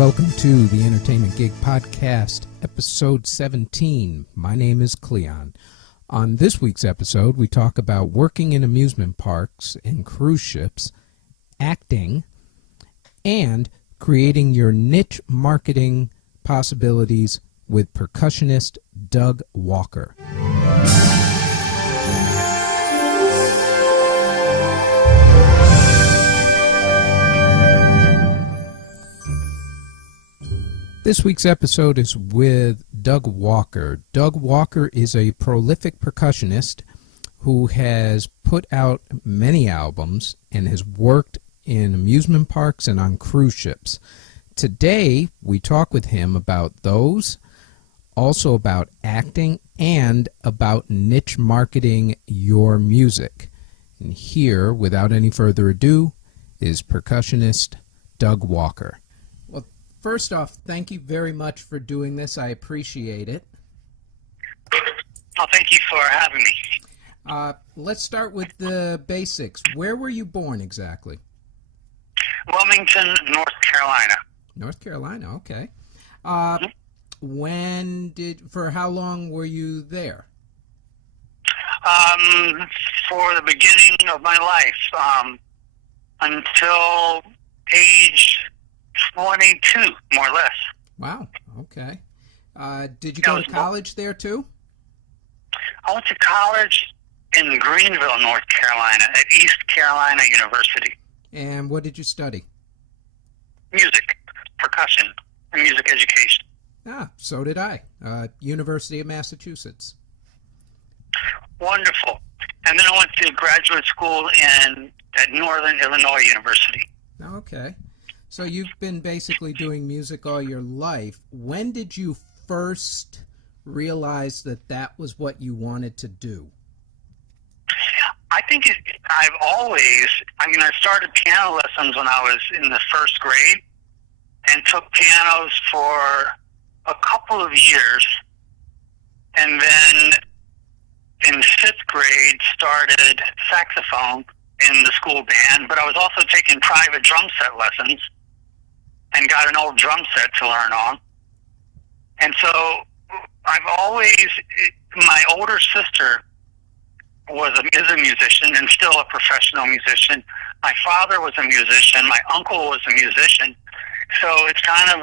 welcome to the Entertainment Gig Podcast, episode 17. My name is Cleon. On this week's episode, we talk about working in amusement parks and cruise ships, acting, and creating your niche marketing possibilities with percussionist Doug Walker. This week's episode is with Doug Walker. Doug Walker is a prolific percussionist who has put out many albums and has worked in amusement parks and on cruise ships. Today, we talk with him about those, also about acting, and about niche marketing your music. And here, without any further ado, is percussionist Doug Walker. First off, thank you very much for doing this. I appreciate it. Well, thank you for having me. Let's start with the basics. Where were you born exactly? Wilmington, North Carolina. North Carolina, okay. For how long were you there? For the beginning of my life, until age 22, more or less. Wow, okay. Did you go to college there too? I went to college in Greenville, North Carolina, at East Carolina University. And what did you study? Music, percussion, and music education. So did I. University of Massachusetts. Wonderful. And then I went to graduate school at Northern Illinois University. Okay. So you've been basically doing music all your life. When did you first realize that was what you wanted to do? I think I started piano lessons when I was in the first grade and took pianos for a couple of years. And then in fifth grade started saxophone in the school band, but I was also taking private drum set lessons and got an old drum set to learn on. And so my older sister is a musician and still a professional musician. My father was a musician. My uncle was a musician. So it's kind of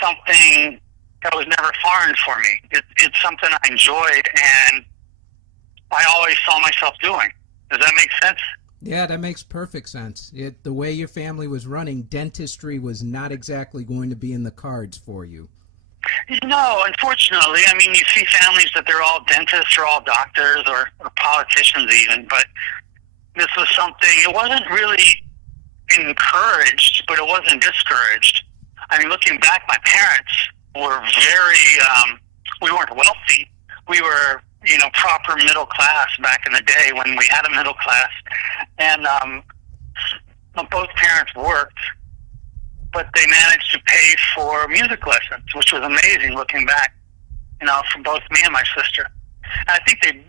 something that was never foreign for me. It's something I enjoyed and I always saw myself doing. Does that make sense? Yeah, that makes perfect sense. The way your family was running, dentistry was not exactly going to be in the cards for you. No, unfortunately. I mean, you see families that they're all dentists or all doctors or politicians even, but this was something, it wasn't really encouraged, but it wasn't discouraged. I mean, looking back, my parents were we weren't wealthy. We were proper middle class back in the day when we had a middle class. And both parents worked, but they managed to pay for music lessons, which was amazing looking back, for both me and my sister. And I think they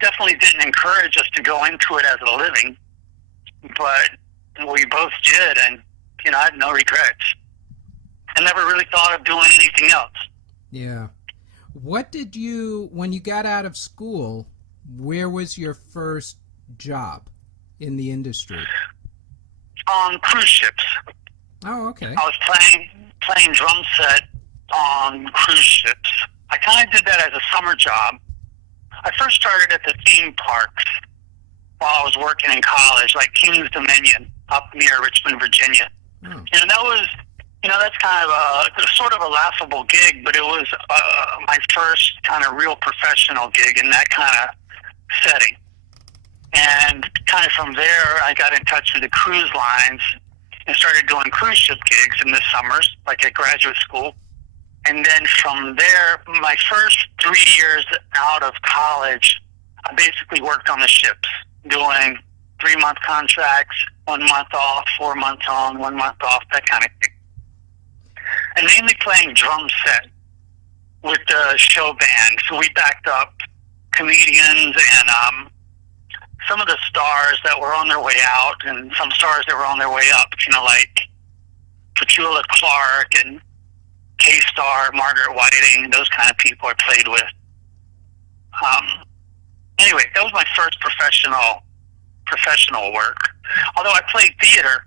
definitely didn't encourage us to go into it as a living, but we both did, and, I had no regrets. I never really thought of doing anything else. Yeah. When you got out of school, where was your first job in the industry? On cruise ships. Oh, okay. I was playing drum set on cruise ships. I kind of did that as a summer job. I first started at the theme parks while I was working in college, like King's Dominion up near Richmond, Virginia. Oh. And that was... that's kind of a sort of a laughable gig, but it was my first kind of real professional gig in that kind of setting. And kind of from there, I got in touch with the cruise lines and started doing cruise ship gigs in the summers, like at graduate school. And then from there, my first 3 years out of college, I basically worked on the ships, doing 3-month contracts, 1 month off, 4 months on, 1 month off, that kind of thing. And mainly playing drum set with the show band. So we backed up comedians and some of the stars that were on their way out and some stars that were on their way up, like Petula Clark and K-Star, Margaret Whiting, those kind of people I played with. Anyway, that was my first professional work. Although I played theater,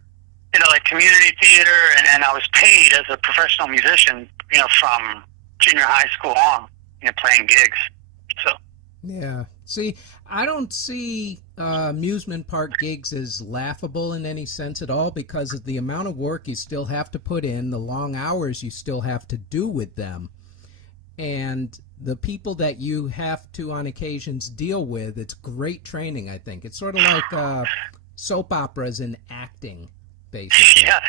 like community theater, and I was paid as a professional musician, from junior high school on, playing gigs. So. Yeah. See, I don't see amusement park gigs as laughable in any sense at all because of the amount of work you still have to put in, the long hours you still have to do with them, and the people that you have to on occasions deal with. It's great training, I think. It's sort of like soap operas in acting, basically. Yeah.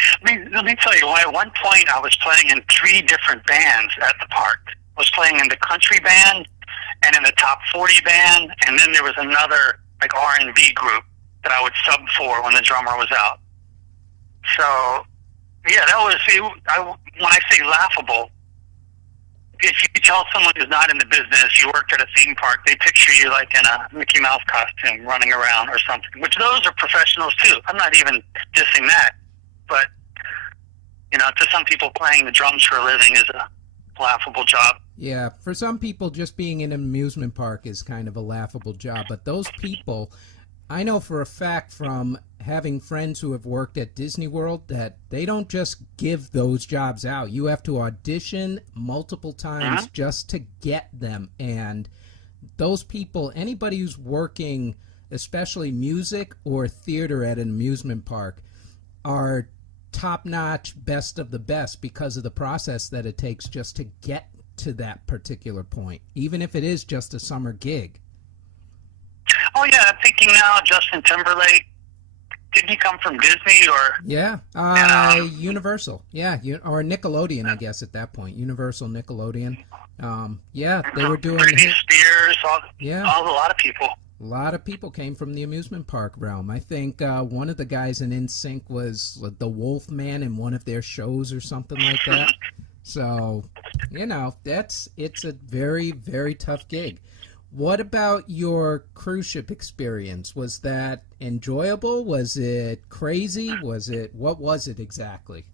Let me tell you, at one point I was playing in 3 different bands at the park. I was playing in the country band, and in the top 40 band, and then there was another like R&B group that I would sub for when the drummer was out. So, yeah, that was, when I say laughable, if you tell someone who's not in the business you worked at a theme park, they picture you like in a Mickey Mouse costume running around or something, which those are professionals too. I'm not even dissing that, but, to some people playing the drums for a living is a laughable job. Yeah, for some people, just being in an amusement park is kind of a laughable job. But those people, I know for a fact from having friends who have worked at Disney World that they don't just give those jobs out. You have to audition multiple times just to get them. And those people, anybody who's working, especially music or theater at an amusement park, are top-notch, best of the best because of the process that it takes just to get to that particular point, even if it is just a summer gig. Oh yeah, I'm thinking now Justin Timberlake. Didn't he come from Disney or? Yeah, Universal. Yeah, or Nickelodeon, I guess at that point. Universal, Nickelodeon. Yeah, they were doing. Britney Spears. A lot of people. A lot of people came from the amusement park realm. I think one of the guys in NSYNC was the Wolf Man in one of their shows or something like that. So, it's a very, very tough gig. What about your cruise ship experience? Was that enjoyable? Was it crazy? What was it exactly?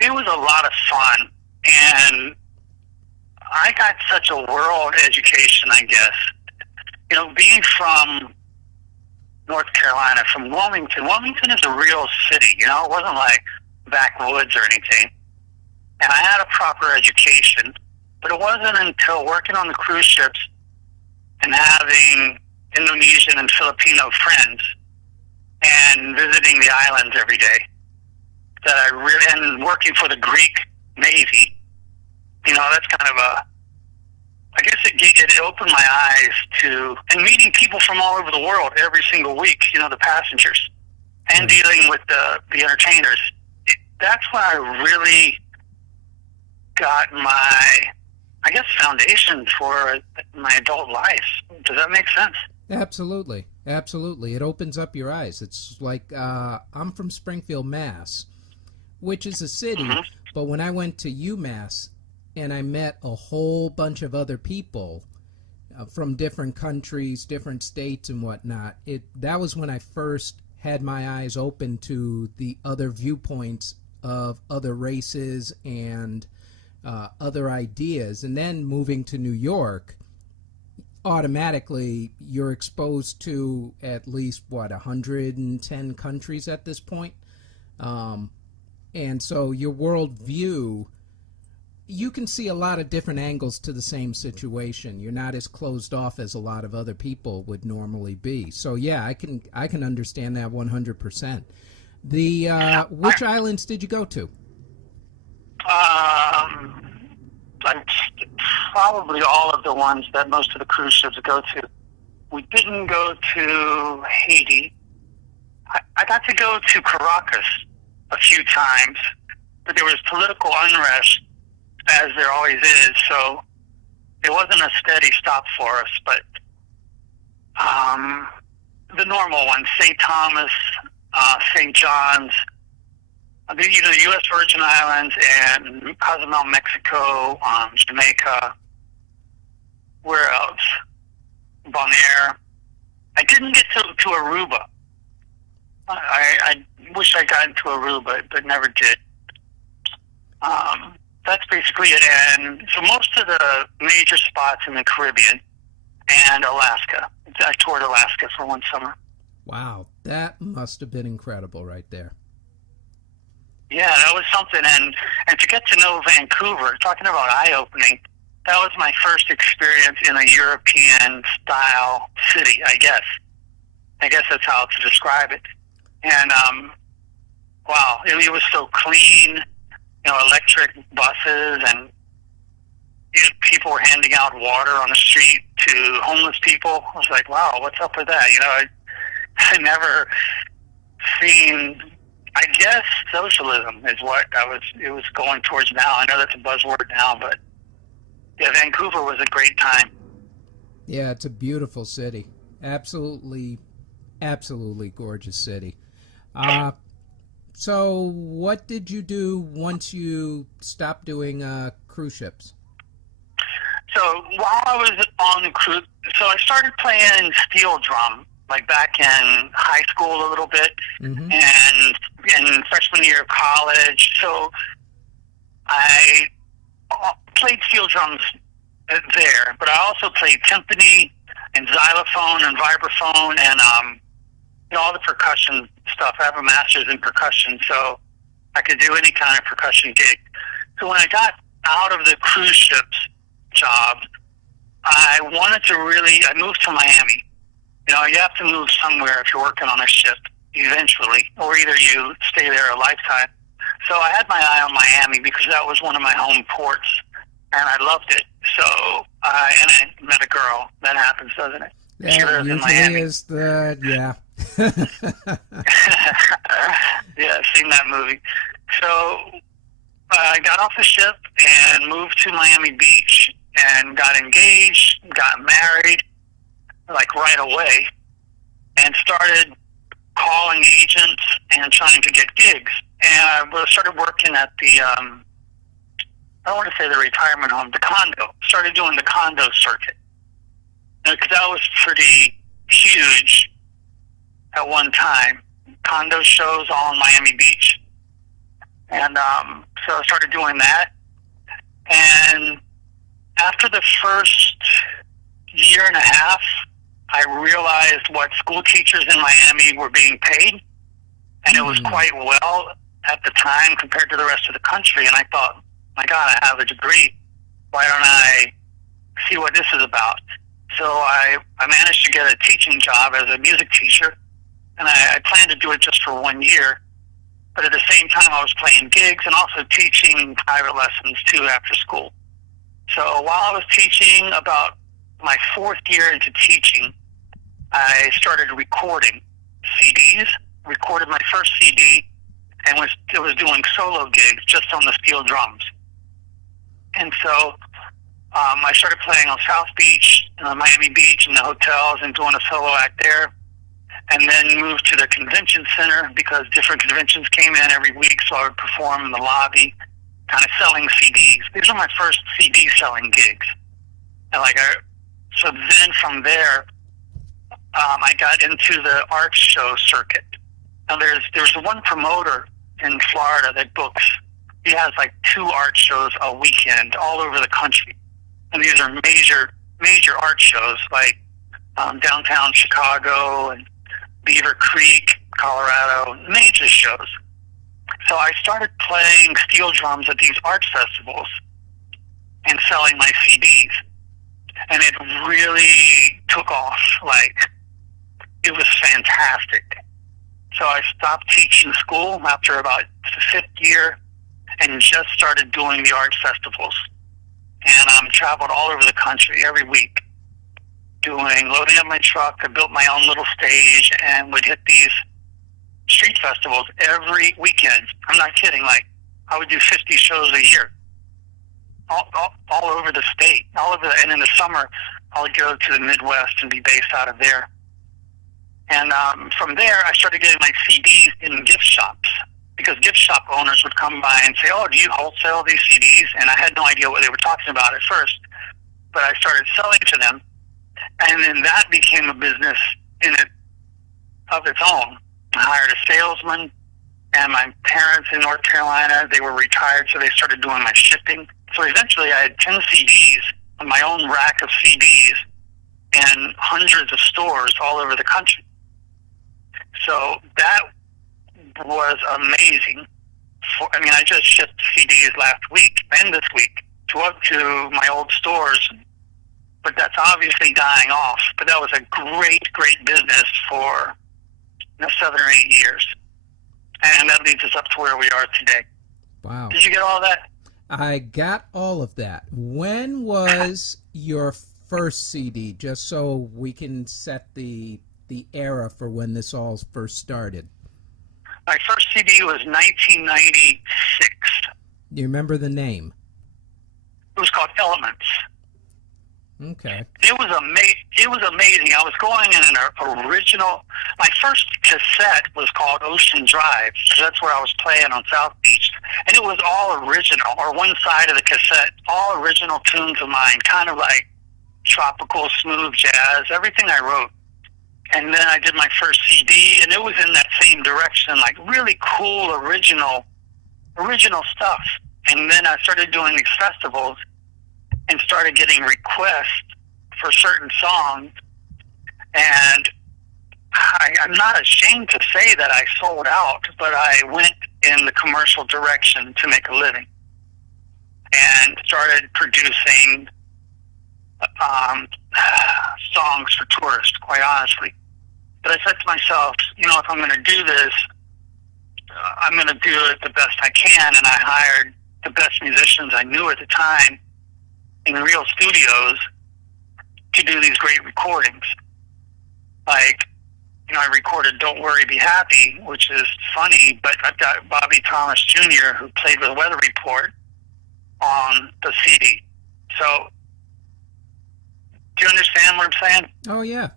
It was a lot of fun, and I got such a world education, I guess. Being from North Carolina, from Wilmington. Wilmington is a real city, it wasn't like backwoods or anything. And I had a proper education, but it wasn't until working on the cruise ships and having Indonesian and Filipino friends and visiting the islands every day that I really, and working for the Greek Navy, that's kind of I guess it opened my eyes to, and meeting people from all over the world every single week, the passengers, and dealing with the entertainers. That's when I really got my, I guess, foundation for my adult life. Does that make sense? Absolutely. Absolutely. It opens up your eyes. It's like, I'm from Springfield, Mass., which is a city, but when I went to UMass and I met a whole bunch of other people from different countries, different states and whatnot, that was when I first had my eyes open to the other viewpoints of other races and other ideas. And then moving to New York, automatically you're exposed to at least 110 countries at this point, and so your worldview, you can see a lot of different angles to the same situation. You're not as closed off as a lot of other people would normally be. So yeah, I can understand that 100%. Which islands did you go to? Probably all of the ones that most of the cruise ships go to. We didn't go to Haiti. I got to go to Caracas a few times, but there was political unrest, as there always is, so it wasn't a steady stop for us. But the normal ones, St. Thomas, St. John's, the U.S. Virgin Islands, and Cozumel, Mexico, Jamaica. Where else? Bonaire. I didn't get to Aruba. I wish I got into Aruba, but never did. That's basically it. And so most of the major spots in the Caribbean and Alaska. I toured Alaska for one summer. Wow, that must have been incredible right there. Yeah, that was something. And to get to know Vancouver, talking about eye-opening, that was my first experience in a European-style city, I guess. I guess that's how to describe it. And, wow, it was so clean, electric buses, and people were handing out water on the street to homeless people. I was like, wow, what's up with that? I never seen, I guess socialism is what it was going towards now. I know that's a buzzword now, but yeah, Vancouver was a great time. Yeah, it's a beautiful city. Absolutely, absolutely gorgeous city. So what did you do once you stopped doing cruise ships? So while I was on the cruise, so I started playing steel drum, like back in high school a little bit, Mm-hmm. and in freshman year of college. So I played steel drums there, but I also played timpani and xylophone and vibraphone and all the percussion stuff. I have a master's in percussion, so I could do any kind of percussion gig. So when I got out of the cruise ships job, I moved to Miami. You have to move somewhere if you're working on a ship eventually, or either you stay there a lifetime. So I had my eye on Miami because that was one of my home ports, and I loved it. So I met a girl. That happens, doesn't it? She lives in Miami. Yeah. Yeah, I've seen that movie. So I got off the ship and moved to Miami Beach and got engaged, got married, like right away, and started calling agents and trying to get gigs. And I started working at the, I don't want to say the retirement home, the condo. Started doing the condo circuit. Because that was pretty huge at one time. Condo shows all in Miami Beach. And so I started doing that. And after the first year and a half, I realized what school teachers in Miami were being paid. And it was quite well at the time compared to the rest of the country. And I thought, my God, I have a degree. Why don't I see what this is about? So I managed to get a teaching job as a music teacher. And I planned to do it just for 1 year. But at the same time, I was playing gigs and also teaching private lessons, too, after school. So while I was teaching, about my 4th year into teaching, I started recording CDs, recorded my first CD, and was doing solo gigs just on the steel drums. And so I started playing on South Beach, Miami Beach, in the hotels and doing a solo act there. And then moved to the convention center because different conventions came in every week, so I would perform in the lobby, kind of selling CDs. These were my first CD selling gigs. And so then from there, I got into the art show circuit. Now there's one promoter in Florida that books. He has like 2 art shows a weekend all over the country, and these are major art shows like downtown Chicago and Beaver Creek, Colorado, major shows. So I started playing steel drums at these art festivals and selling my CDs. And it really took off. It was fantastic. So I stopped teaching school after about the 5th year and just started doing the art festivals. And traveled all over the country every week, loading up my truck. I built my own little stage and would hit these street festivals every weekend. I'm not kidding. I would do 50 shows a year, all over the state, and in the summer, I would go to the Midwest and be based out of there. And from there, I started getting my CDs in gift shops because gift shop owners would come by and say, "Oh, do you wholesale these CDs?" And I had no idea what they were talking about at first, but I started selling to them. And then that became a business of its own. I hired a salesman, and my parents in North Carolina, they were retired, so they started doing my shipping. So eventually I had 10 CDs on my own rack of CDs in hundreds of stores all over the country. So that was amazing. I just shipped CDs last week and this week to my old stores, but that's obviously dying off. But that was a great business for 7 or 8 years. And that leads us up to where we are today. Wow. Did you get all that? I got all of that. When was your first CD, just so we can set the era for when this all first started? My first CD was 1996. Do you remember the name? It was called Elements. Okay. It was amazing. I was going in an original. My first cassette was called Ocean Drive. That's where I was playing on South Beach, and it was all original. Or one side of the cassette, all original tunes of mine, kind of like tropical smooth jazz. Everything I wrote. And then I did my first CD, and it was in that same direction, like really cool original stuff. And then I started doing these festivals and started getting requests for certain songs. And I'm not ashamed to say that I sold out, but I went in the commercial direction to make a living and started producing songs for tourists, quite honestly. But I said to myself, if I'm going to do this, I'm going to do it the best I can. And I hired the best musicians I knew at the time in real studios to do these great recordings. Like, I recorded Don't Worry, Be Happy, which is funny, but I've got Bobby Thomas Jr., who played with Weather Report, on the CD. So, do you understand what I'm saying? Oh, yeah.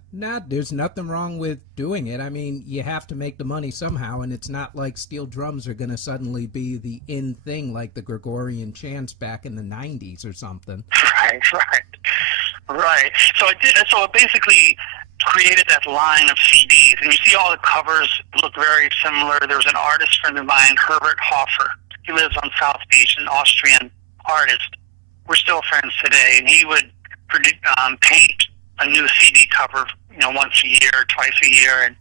There's nothing wrong with doing it. I mean, you have to make the money somehow, and it's not like steel drums are going to suddenly be the in thing like the Gregorian chants back in the 90s or something. Right. So it basically created that line of CDs, and you see all the covers look very similar. There was an artist friend of mine, Herbert Hoffer. He lives on South Beach, an Austrian artist. We're still friends today, and he would paint a new CD cover, once a year, twice a year, and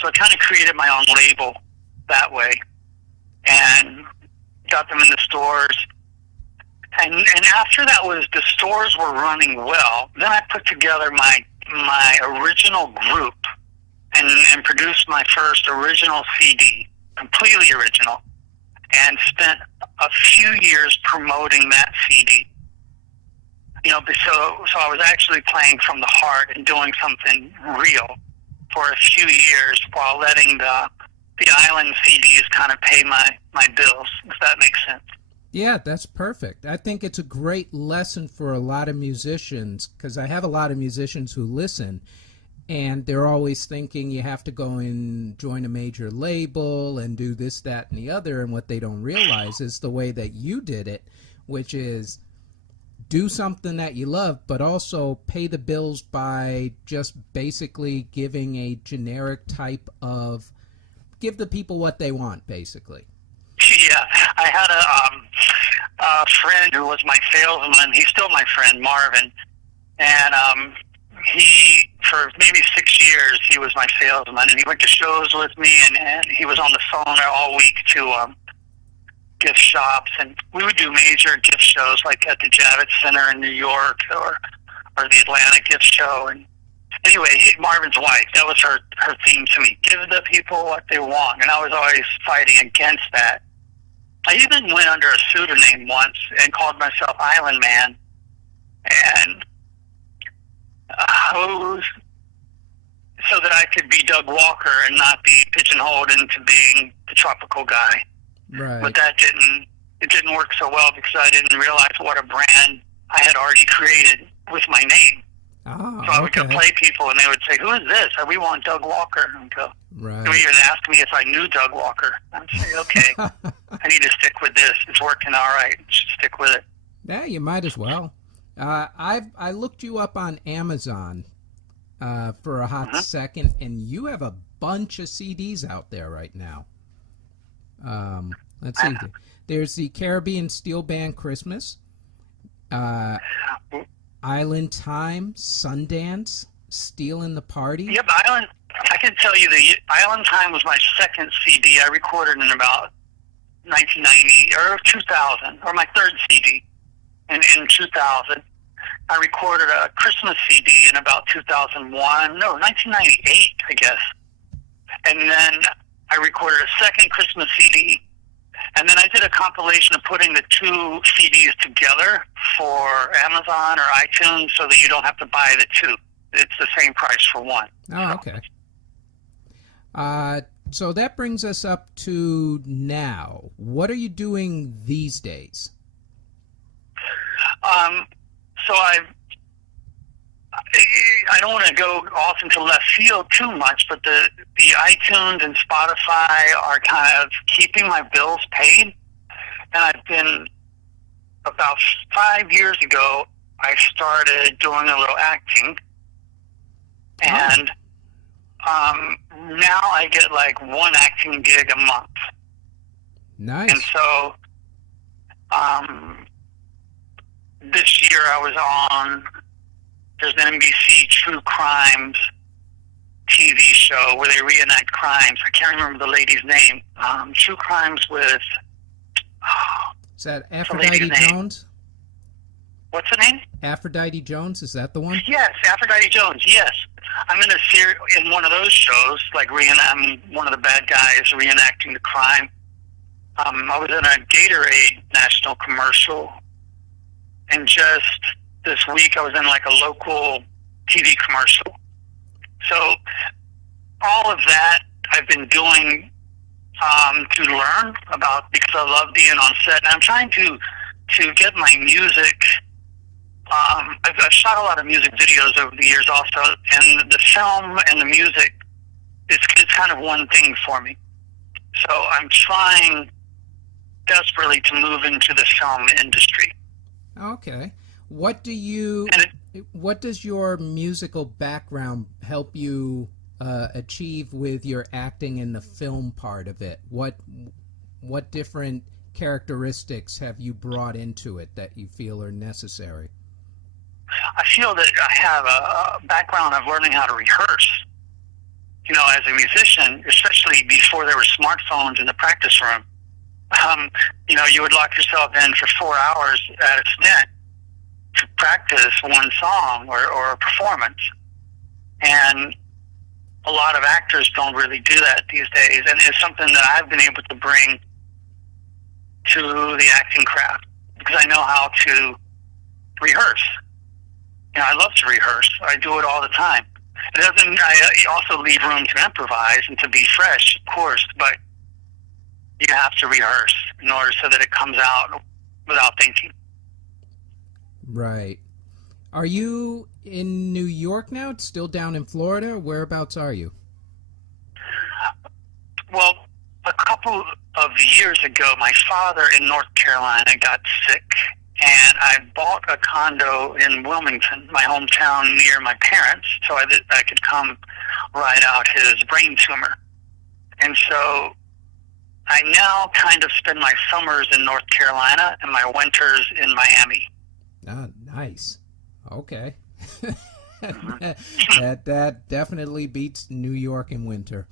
so I kind of created my own label that way, and got them in the stores. And after that the stores were running well. Then I put together my original group and produced my first original CD, completely original, and spent a few years promoting that CD. So I was actually playing from the heart and doing something real for a few years while letting the island CDs kind of pay my bills, if that makes sense. Yeah, that's perfect. I think it's a great lesson for a lot of musicians, because I have a lot of musicians who listen, and they're always thinking you have to go and join a major label and do this, that, and the other, and what they don't realize is the way that you did it, which is do something that you love, but also pay the bills by just basically giving a generic type of, give the people what they want, basically. Yeah, I had a friend who was my salesman. He's still my friend, Marvin, and he, for maybe 6 years, he was my salesman, and he went to shows with me, and he was on the phone all week to gift shops, and we would do major gift shows like at the Javits Center in New York or the Atlanta gift show. And anyway, Marvin's wife, that was her theme to me: give the people what they want. And I was always fighting against that. I even went under a pseudonym once and called myself Island Man, and so that I could be Doug Walker and not be pigeonholed into being the tropical guy. Right. But it didn't work so well because I didn't realize what a brand I had already created with my name. Oh, so I would go play people, and they would say, "Who is this?" We want Doug Walker. And I'd go, right. They would even ask me if I knew Doug Walker. I'd say, "Okay, I need to stick with this. It's working all right. Just stick with it." Yeah, you might as well. I looked you up on Amazon for a hot second, and you have a bunch of CDs out there right now. Let's see. There's the Caribbean Steel Band Christmas, Island Time, Sundance, Stealin' the Party. Yep, Island. I can tell you the Island Time was my second CD. I recorded in about 1990 or 2000, or my third CD in 2000. I recorded a Christmas CD in about 2001, no, 1998, I guess. And then I recorded a second Christmas CD. And then I did a compilation of putting the two CDs together for Amazon or iTunes so that you don't have to buy the two. It's the same price for one. Oh, okay. So that brings us up to now. What are you doing these days? So I don't want to go off into left field too much, but the iTunes and Spotify are kind of keeping my bills paid. And I've been, about 5 years ago, I started doing a little acting. And now I get like one acting gig a month. Nice. And so this year I was on, there's an NBC True Crimes TV show where they reenact crimes. I can't remember the lady's name. True Crimes with... is that Aphrodite Jones? What's the name? Aphrodite Jones, is that the one? Yes, Aphrodite Jones, yes. I'm in in one of those shows, like I'm one of the bad guys reenacting the crime. I was in a Gatorade national commercial, and just this week I was in like a local TV commercial. So all of that I've been doing to learn about, because I love being on set. And I'm trying to get my music. I've shot a lot of music videos over the years also, and the film and the music, it's kind of one thing for me. So I'm trying desperately to move into the film industry. Okay. What does your musical background help you achieve with your acting in the film part of it? What different characteristics have you brought into it that you feel are necessary? I feel that I have a background of learning how to rehearse. You know, as a musician, especially before there were smartphones in the practice room, you know, you would lock yourself in for 4 hours at a stint to practice one song or a performance. And a lot of actors don't really do that these days. And it's something that I've been able to bring to the acting craft, because I know how to rehearse. You know, I love to rehearse. I do it all the time. I also leave room to improvise and to be fresh, of course, but you have to rehearse in order so that it comes out without thinking. Right. Are you in New York now? Still down in Florida? Whereabouts are you? Well, a couple of years ago, my father in North Carolina got sick, and I bought a condo in Wilmington, my hometown, near my parents, so I could come ride out his brain tumor. And so I now kind of spend my summers in North Carolina and my winters in Miami. Ah, nice. Okay. that definitely beats New York in winter.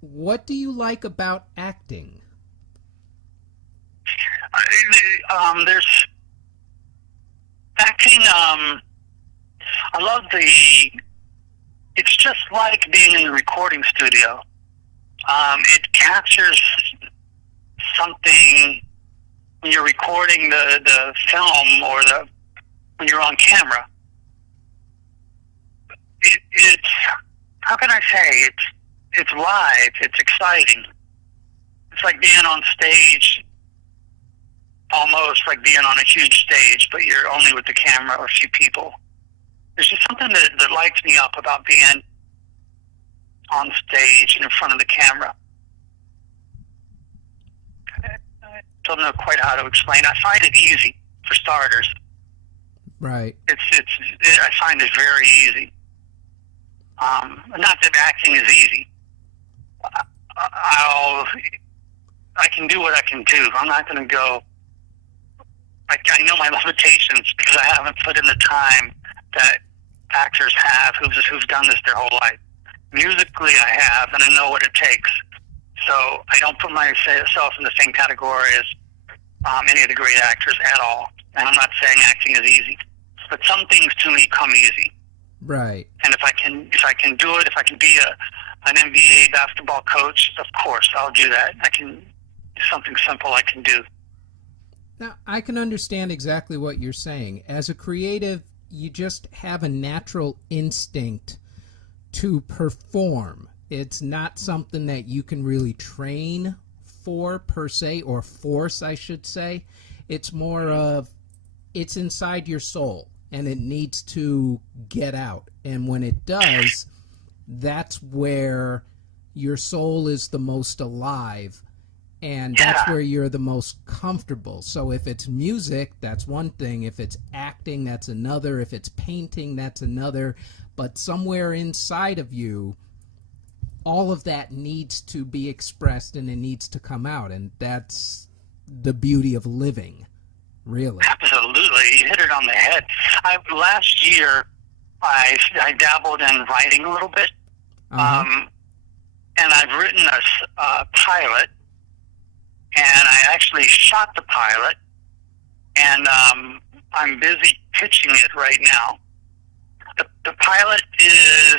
What do you like about acting? There's acting. I love it's just like being in the recording studio. It captures something when you're recording the film or when you're on camera. It's how can I say, it's live, it's exciting. It's like being on stage, almost like being on a huge stage, but you're only with the camera or a few people. There's just something that lights me up about being on stage and in front of the camera. I don't know quite how to explain. I find it easy, for starters. Right. I find it very easy. Not that acting is easy. I can do what I can do. I'm not going to go. I know my limitations because I haven't put in the time that actors have who've done this their whole life. Musically, I have, and I know what it takes. So I don't put myself in the same category as any of the great actors at all. And I'm not saying acting is easy, but some things to me come easy. Right. And if I can do it, if I can be an NBA basketball coach, of course I'll do that. Something simple I can do. Now, I can understand exactly what you're saying. As a creative, you just have a natural instinct to perform. It's not something that you can really train for, per se, or force, I should say. It's more of, it's inside your soul, and it needs to get out. And when it does, that's where your soul is the most alive, and that's where you're the most comfortable. So if it's music, that's one thing. If it's acting, that's another. If it's painting, that's another. But somewhere inside of you, all of that needs to be expressed and it needs to come out. And that's the beauty of living, really. Absolutely. You hit it on the head. Last year, I dabbled in writing a little bit. And I've written a pilot. And I actually shot the pilot, and I'm busy pitching it right now. The pilot is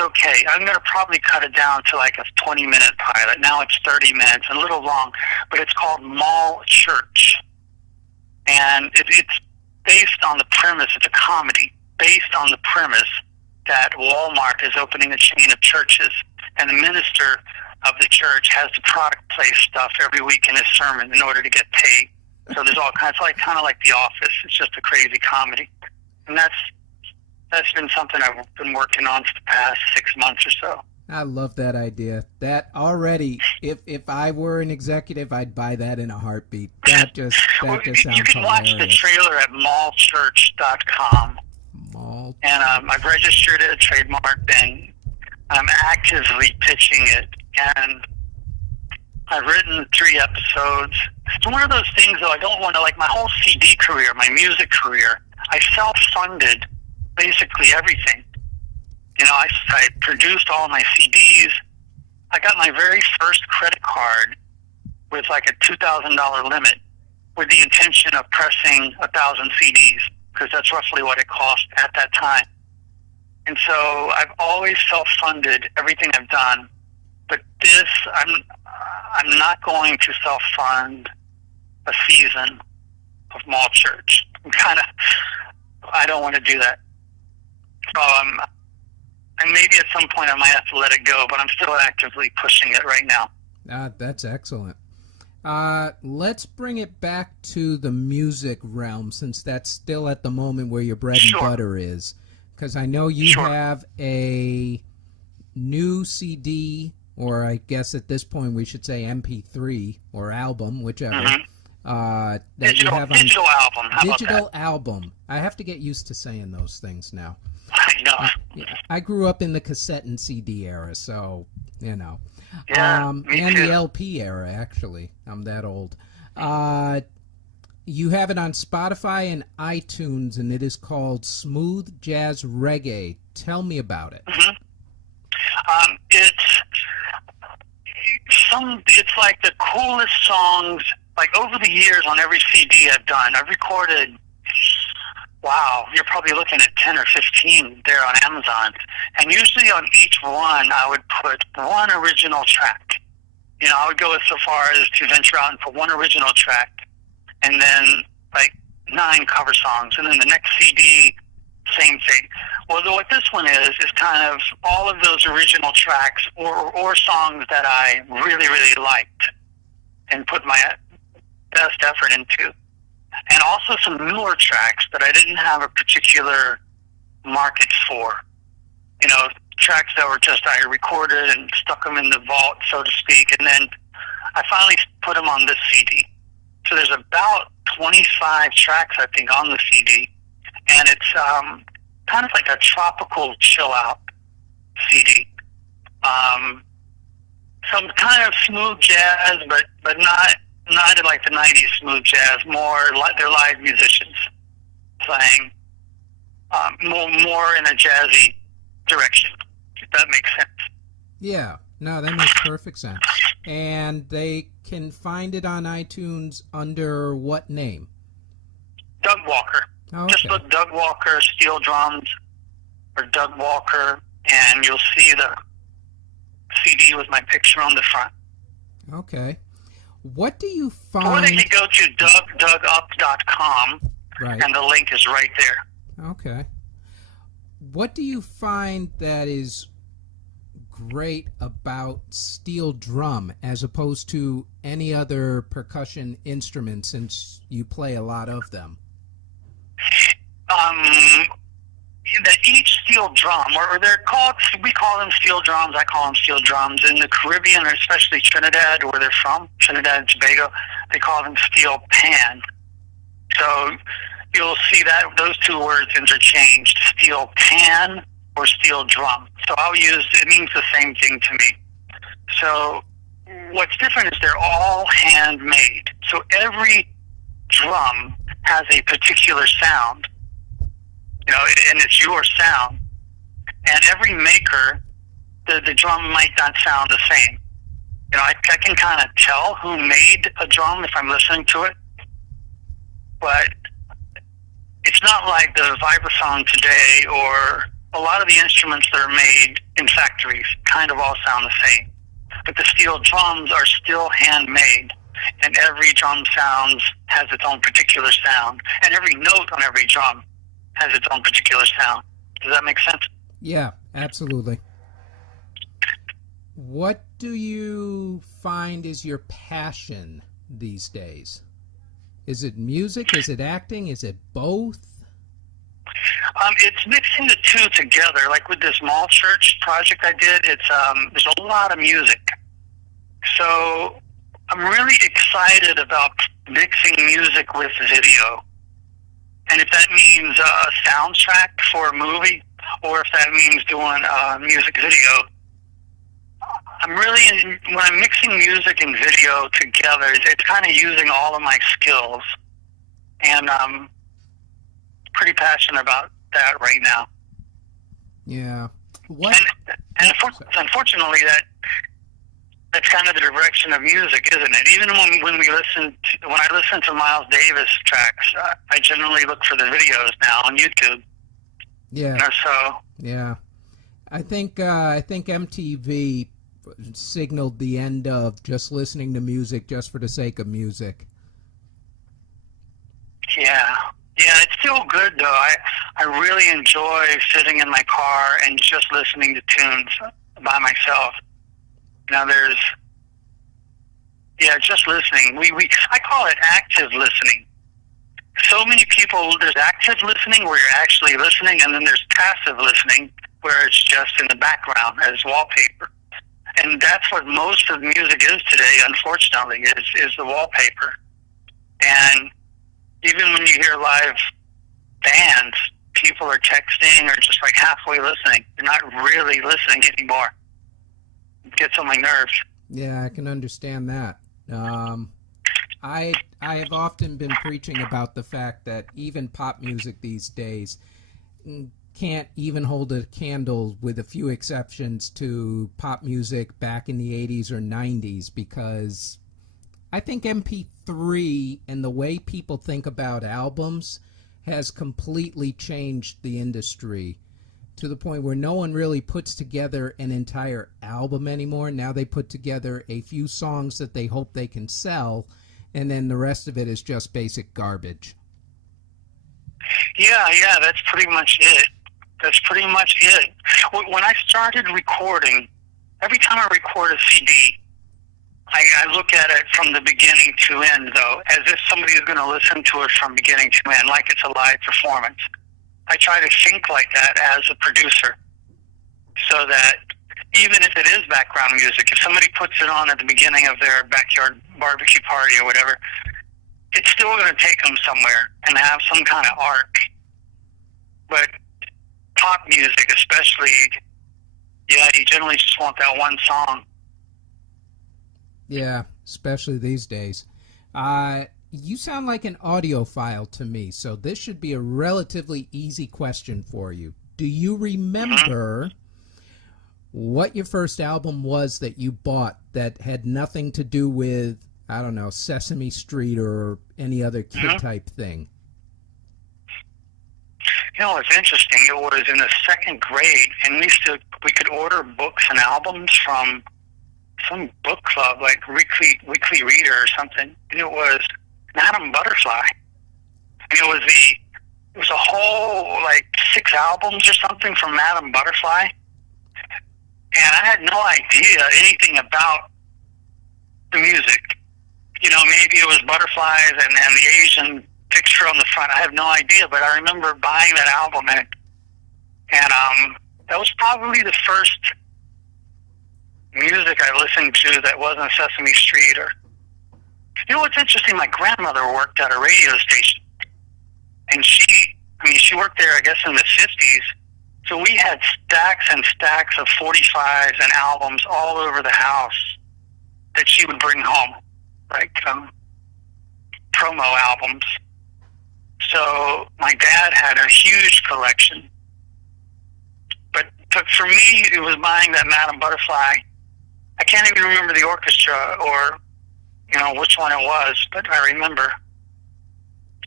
okay. I'm going to probably cut it down to like a 20-minute pilot. Now it's 30 minutes, a little long, but it's called Mall Church, and it's based on the premise. It's a comedy based on the premise that Walmart is opening a chain of churches, and the minister of the church has to product place stuff every week in his sermon in order to get paid. So there's all kinds, kind of like The Office. It's just a crazy comedy, and that's been something I've been working on for the past 6 months or so. I love that idea. That already, if I were an executive, I'd buy that in a heartbeat. That just sounds hilarious. You can watch the trailer at mallchurch.com. And I've registered it, trademarked, and I'm actively pitching it. And I've written 3 episodes. It's one of those things, though, I don't want to, like my whole CD career, my music career, I self-funded basically everything. You know, I produced all my CDs. I got my very first credit card with like a $2,000 limit with the intention of pressing 1,000 CDs, because that's roughly what it cost at that time. And so I've always self-funded everything I've done. But this, I'm not going to self-fund a season of Mall Church. I don't want to do that. So and maybe at some point I might have to let it go, but I'm still actively pushing it right now. That's excellent. Let's bring it back to the music realm, since that's still at the moment where your bread and butter is. Because I know you have a new CD, or I guess at this point we should say MP3 or album, whichever. That digital, you have on, digital album. How digital about that? album. I have to get used to saying those things now. I know. I grew up in the cassette and CD era, so, you know. Yeah, me and too. the LP era, actually. I'm that old. You have it on Spotify and iTunes, and it is called Smooth Jazz Reggae. Tell me about it. It's like the coolest songs. Like over the years, on every CD I've done, I've recorded. Wow, you're probably looking at 10 or 15 there on Amazon. And usually on each one, I would put one original track. You know, I would go so far as to venture out and put one original track, and then like 9 cover songs, and then the next CD, same thing. Well, what this one is kind of all of those original tracks or songs that I really, really liked and put my best effort into. And also some newer tracks that I didn't have a particular market for. You know, tracks that were just I recorded and stuck them in the vault, so to speak, and then I finally put them on this CD. So there's about 25 tracks, I think, on the CD, and it's kind of like a tropical chill-out CD. some kind of smooth jazz, but not like the '90s smooth jazz. More like they're live musicians playing more in a jazzy direction. If that makes sense. Yeah, no, that makes perfect sense. And they can find it on iTunes under what name? Doug Walker. Oh, Just okay. look Doug Walker steel drums or Doug Walker, and you'll see the CD with my picture on the front. Okay. What do you Or they find? can go to DougDougUp.com, Right. and the link is right there. Okay. What do you find that is great about steel drum as opposed to any other percussion instrument, since you play a lot of them? That each steel drum, or they're called, we call them steel drums, I call them steel drums. In the Caribbean, or especially Trinidad, where they're from, Trinidad and Tobago, they call them steel pan. So you'll see that those two words interchanged, steel pan or steel drum. So it means the same thing to me. So what's different is they're all handmade. So every drum has a particular sound, and it's your sound. And every maker, the drum might not sound the same. I can kind of tell who made a drum if I'm listening to it, but it's not like the vibraphone today or a lot of the instruments that are made in factories kind of all sound the same. But the steel drums are still handmade, and every drum has its own particular sound, and every note on every drum has its own particular sound. Does that make sense? Yeah, absolutely. What do you find is your passion these days? Is it music? Is it acting? Is it both? It's mixing the two together. Like with this small church project I did, there's a lot of music. So I'm really excited about mixing music with video. And if that means a soundtrack for a movie, or if that means doing a music video, when I'm mixing music and video together, it's kind of using all of my skills. And I'm pretty passionate about that right now. Yeah. What? And unfortunately, that's kind of the direction of music, isn't it? Even when I listen to Miles Davis tracks, I generally look for the videos now on YouTube. Yeah. So yeah, I think MTV signaled the end of just listening to music just for the sake of music. Yeah, it's still good though. I really enjoy sitting in my car and just listening to tunes by myself. Just listening. I call it active listening. So many people, there's active listening where you're actually listening, and then there's passive listening where it's just in the background as wallpaper. And that's what most of music is today, unfortunately, is the wallpaper. And even when you hear live bands, people are texting or just like halfway listening. They're not really listening anymore. It gets on my nerves. Yeah, I can understand that. I have often been preaching about the fact that even pop music these days can't even hold a candle, with a few exceptions, to pop music back in the 80s or 90s, because I think MP3 and the way people think about albums has completely changed the industry, to the point where no one really puts together an entire album anymore. Now they put together a few songs that they hope they can sell, and then the rest of it is just basic garbage. Yeah, that's pretty much it. When I started recording, every time I record a CD, I look at it from the beginning to end, though, as if somebody is going to listen to it from beginning to end, like it's a live performance. I try to think like that as a producer, so that even if it is background music, if somebody puts it on at the beginning of their backyard barbecue party or whatever, it's still going to take them somewhere and have some kind of arc. But pop music especially, Yeah, you generally just want that one song. Yeah, especially these days. You sound like an audiophile to me, so this should be a relatively easy question for you. Do you remember what your first album was that you bought that had nothing to do with, I don't know, Sesame Street or any other kid type thing? You know, it's interesting. It was in the second grade, and we could order books and albums from some book club, like Weekly Reader or something. And it was Madame Butterfly. And it was a whole, like, 6 albums or something from Madame Butterfly. And I had no idea anything about the music. You know, maybe it was butterflies and the Asian picture on the front. I have no idea, but I remember buying that album, and that was probably the first music I listened to that wasn't Sesame Street. Or, you know what's interesting? My grandmother worked at a radio station, and she worked there, I guess, in the 50s. So we had stacks and stacks of 45s and albums all over the house that she would bring home, like promo albums. So my dad had a huge collection. But for me, it was buying that Madame Butterfly. I can't even remember the orchestra or, you know, which one it was, but I remember.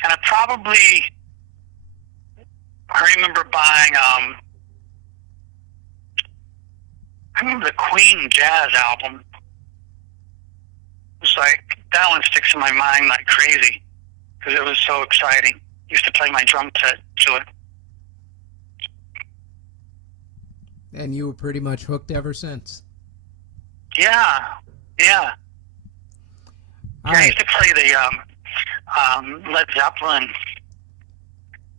And I remember buying, I remember the Queen jazz album. It's like, that one sticks in my mind like crazy because it was so exciting. Used to play my drum set to it. And you were pretty much hooked ever since. Yeah. I used to play the Led Zeppelin.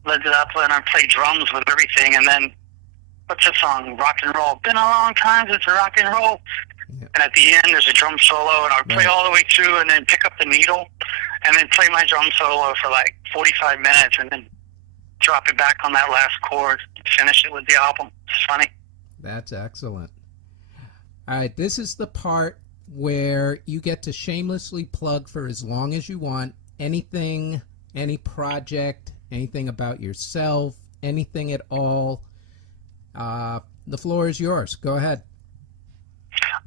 I played drums with everything, and then what's the song? Rock and Roll. Been a long time since a rock and roll. Yeah. And at the end, there's a drum solo, and I would play all the way through, and then pick up the needle, and then play my drum solo for like 45 minutes, and then drop it back on that last chord, finish it with the album. It's funny. That's excellent. All right, this is the part where you get to shamelessly plug for as long as you want anything, any project, anything about yourself, anything at all. The floor is yours. Go ahead.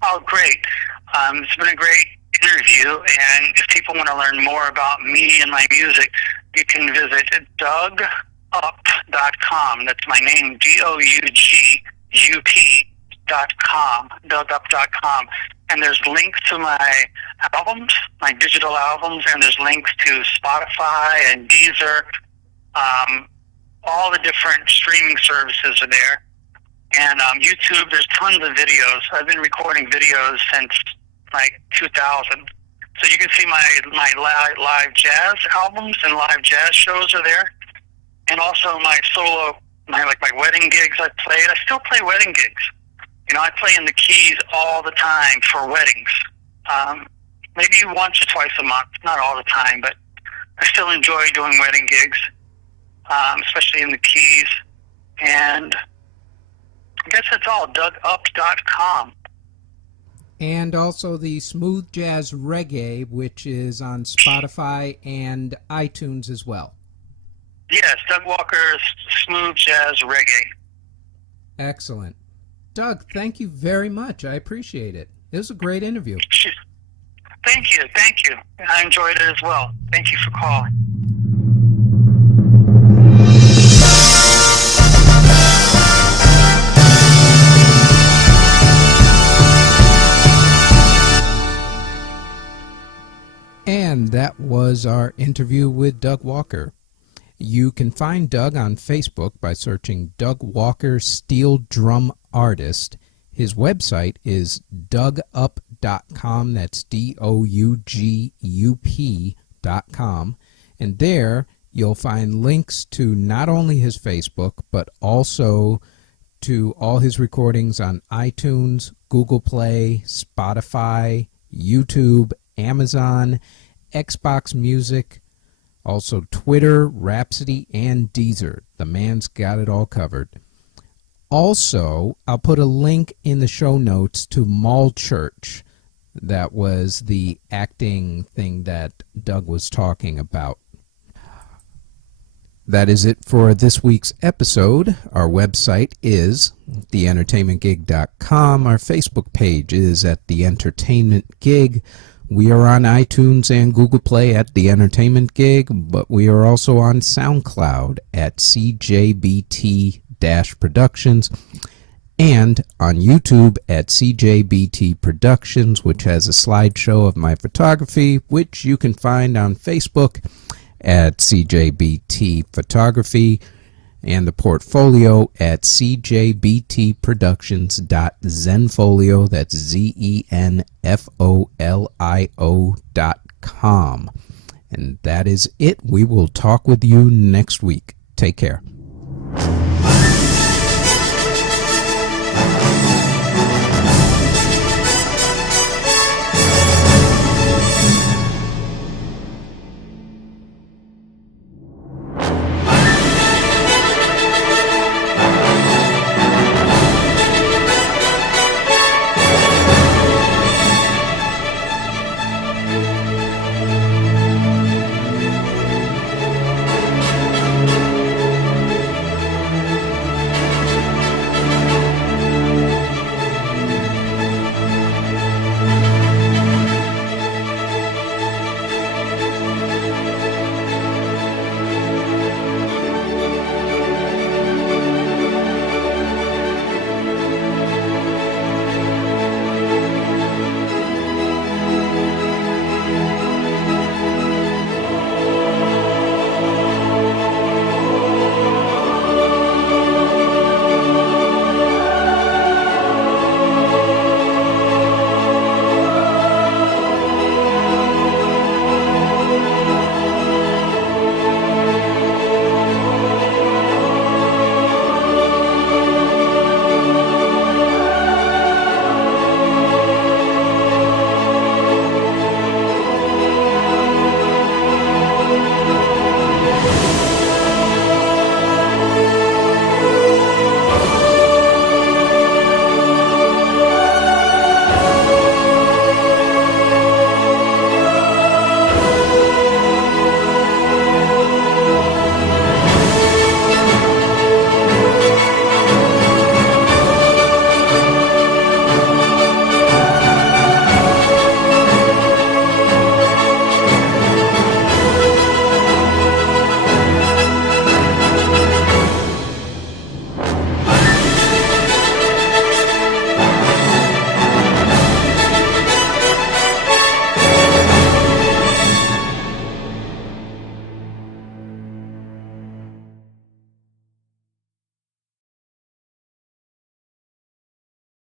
Oh, great. It's been a great interview, and if people want to learn more about me and my music, you can visit DougUp.com. That's my name, DougUp.com, DougUp.com. And there's links to my albums, my digital albums, and there's links to Spotify and Deezer. All the different streaming services are there. And YouTube, there's tons of videos. I've been recording videos since like 2000. So you can see my live jazz albums and live jazz shows are there. And also my solo, my wedding gigs I played. I still play wedding gigs. You know, I play in the keys all the time for weddings. Maybe once or twice a month, not all the time, but I still enjoy doing wedding gigs, especially in the keys. And I guess that's all, DougUp.com. And also the Smooth Jazz Reggae, which is on Spotify and iTunes as well. Yes, Doug Walker's Smooth Jazz Reggae. Excellent. Doug, thank you very much. I appreciate it. It was a great interview. Thank you. I enjoyed it as well. Thank you for calling. And that was our interview with Doug Walker. You can find Doug on Facebook by searching Doug Walker Steel Drum Artist. His website is DougUp.com. That's DOUGUP.com. And there you'll find links to not only his Facebook, but also to all his recordings on iTunes, Google Play, Spotify, YouTube, Amazon, Xbox Music, also Twitter, Rhapsody, and Deezer. The man's got it all covered. Also, I'll put a link in the show notes to Mall Church. That was the acting thing that Doug was talking about. That is it for this week's episode. Our website is theentertainmentgig.com. Our Facebook page is at The Entertainment Gig. We are on iTunes and Google Play at The Entertainment Gig, but we are also on SoundCloud at CJBT-Productions and on YouTube at CJBT Productions, which has a slideshow of my photography, which you can find on Facebook at CJBT Photography, and the portfolio at cjbtproductions.zenfolio, that's ZENFOLIO.com. And that is it. We will talk with you next week. Take care.